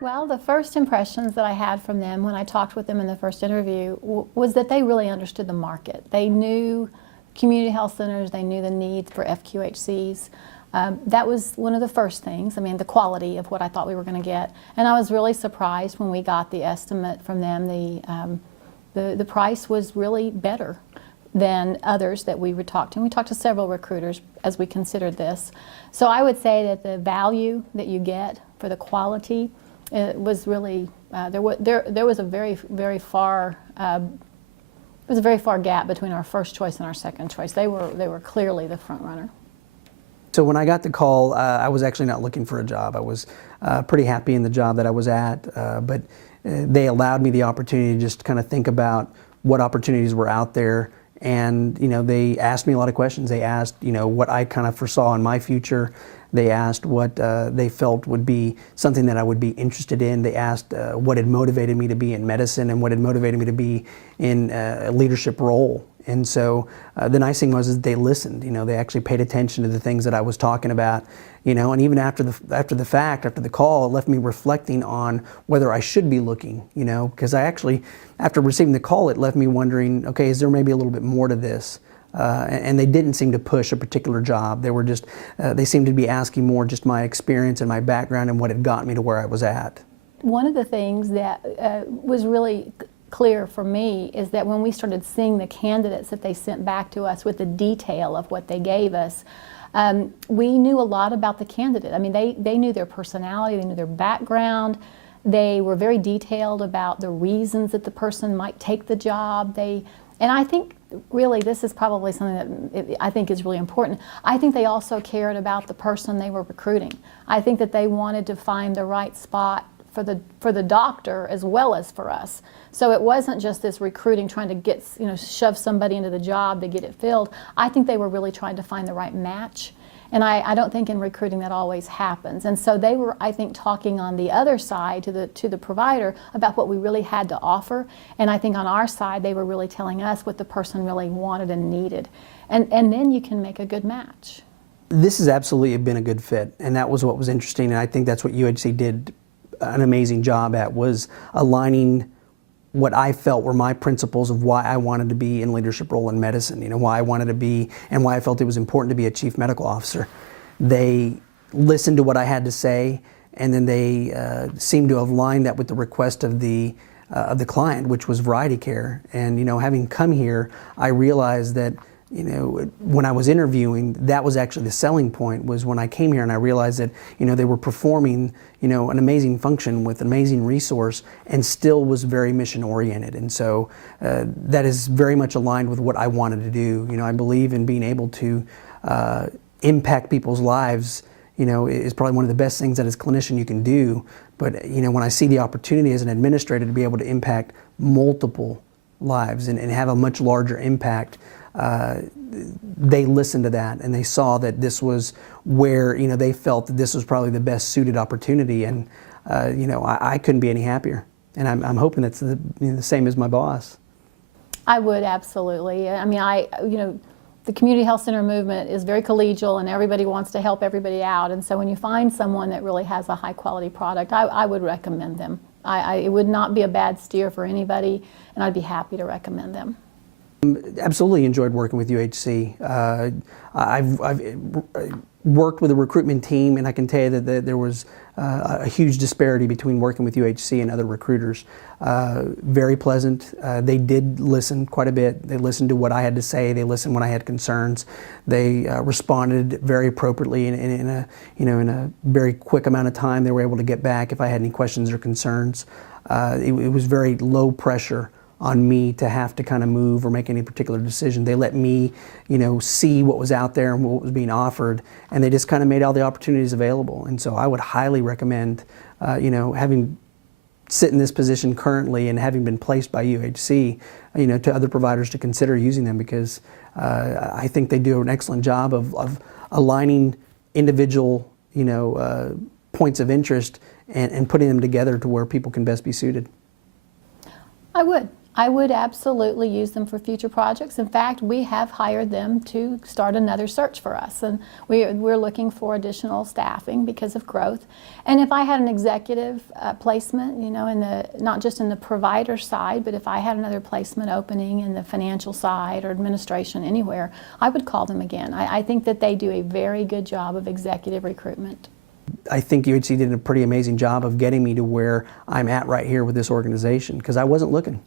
Well, the first impressions that I had from them when I talked with them in the first interview was that they really understood the market. They knew community health centers, they knew the needs for FQHCs. That was one of the first things, I mean, the quality of what I thought we were going to get. And I was really surprised when we got the estimate from them. The price was really better than others that we would talk to. And we talked to several recruiters as we considered this. So I would say that the value that you get for the quality, it was really, there was a very far gap between our first choice and our second choice. They were clearly the front runner. So when I got the call, I was actually not looking for a job. I was pretty happy in the job that I was at, but they allowed me the opportunity to just kind of think about what opportunities were out there. And they asked me a lot of questions. They asked what I kind of foresaw in my future. They asked what they felt would be something that I would be interested in. They asked what had motivated me to be in medicine and what had motivated me to be in a leadership role. And so the nice thing was is they listened. They actually paid attention to the things that I was talking about. And even after the call, it left me reflecting on whether I should be looking. Because I actually, after receiving the call, it left me wondering, okay, is there maybe a little bit more to this? And they didn't seem to push a particular job. They were just, they seemed to be asking more just my experience and my background and what had got me to where I was at. One of the things that was really clear for me is that when we started seeing the candidates that they sent back to us with the detail of what they gave us, we knew a lot about the candidate. I mean, they knew their personality, they knew their background. They were very detailed about the reasons that the person might take the job. And I think really this is probably something that I think is really important. I think they also cared about the person they were recruiting. I think that they wanted to find the right spot for the doctor as well as for us. So it wasn't just this recruiting trying to get, shove somebody into the job to get it filled. I think they were really trying to find the right match. And I don't think in recruiting that always happens. And so they were, I think, talking on the other side to the provider about what we really had to offer. And I think on our side, they were really telling us what the person really wanted and needed. And then you can make a good match. This has absolutely been a good fit. And that was what was interesting. And I think that's what UHC did an amazing job at, was aligning what I felt were my principles of why I wanted to be in leadership role in medicine, why I wanted to be and why I felt it was important to be a chief medical officer. They listened to what I had to say, and then they seemed to have lined that with the request of the client, which was variety care. And having come here, I realized that when I was interviewing, that was actually the selling point, was when I came here and I realized that, they were performing, an amazing function with an amazing resource and still was very mission oriented. And so that is very much aligned with what I wanted to do. I believe in being able to impact people's lives, is probably one of the best things that as a clinician you can do. But, when I see the opportunity as an administrator to be able to impact multiple lives and have a much larger impact, they listened to that and they saw that this was where they felt that this was probably the best suited opportunity, and I couldn't be any happier, and I'm hoping that's the same as my boss. I would absolutely. I mean, the community health center movement is very collegial and everybody wants to help everybody out, and so when you find someone that really has a high quality product, I would recommend them. It would not be a bad steer for anybody, and I'd be happy to recommend them. Absolutely enjoyed working with UHC. I've worked with a recruitment team, and I can tell you that there was a huge disparity between working with UHC and other recruiters. Very pleasant. They did listen quite a bit. They listened to what I had to say. They listened when I had concerns. They responded very appropriately in a very quick amount of time. They were able to get back if I had any questions or concerns. It was very low pressure on me to have to kind of move or make any particular decision. They let me, see what was out there and what was being offered, and they just kind of made all the opportunities available. And so I would highly recommend, having sit in this position currently and having been placed by UHC, to other providers to consider using them, because I think they do an excellent job of aligning individual, points of interest and putting them together to where people can best be suited. I would. I would absolutely use them for future projects. In fact, we have hired them to start another search for us, and we're looking for additional staffing because of growth. And if I had an executive placement, you know, not just in the provider side, but if I had another placement opening in the financial side or administration anywhere, I would call them again. I think that they do a very good job of executive recruitment. I think UHC did a pretty amazing job of getting me to where I'm at right here with this organization, because I wasn't looking.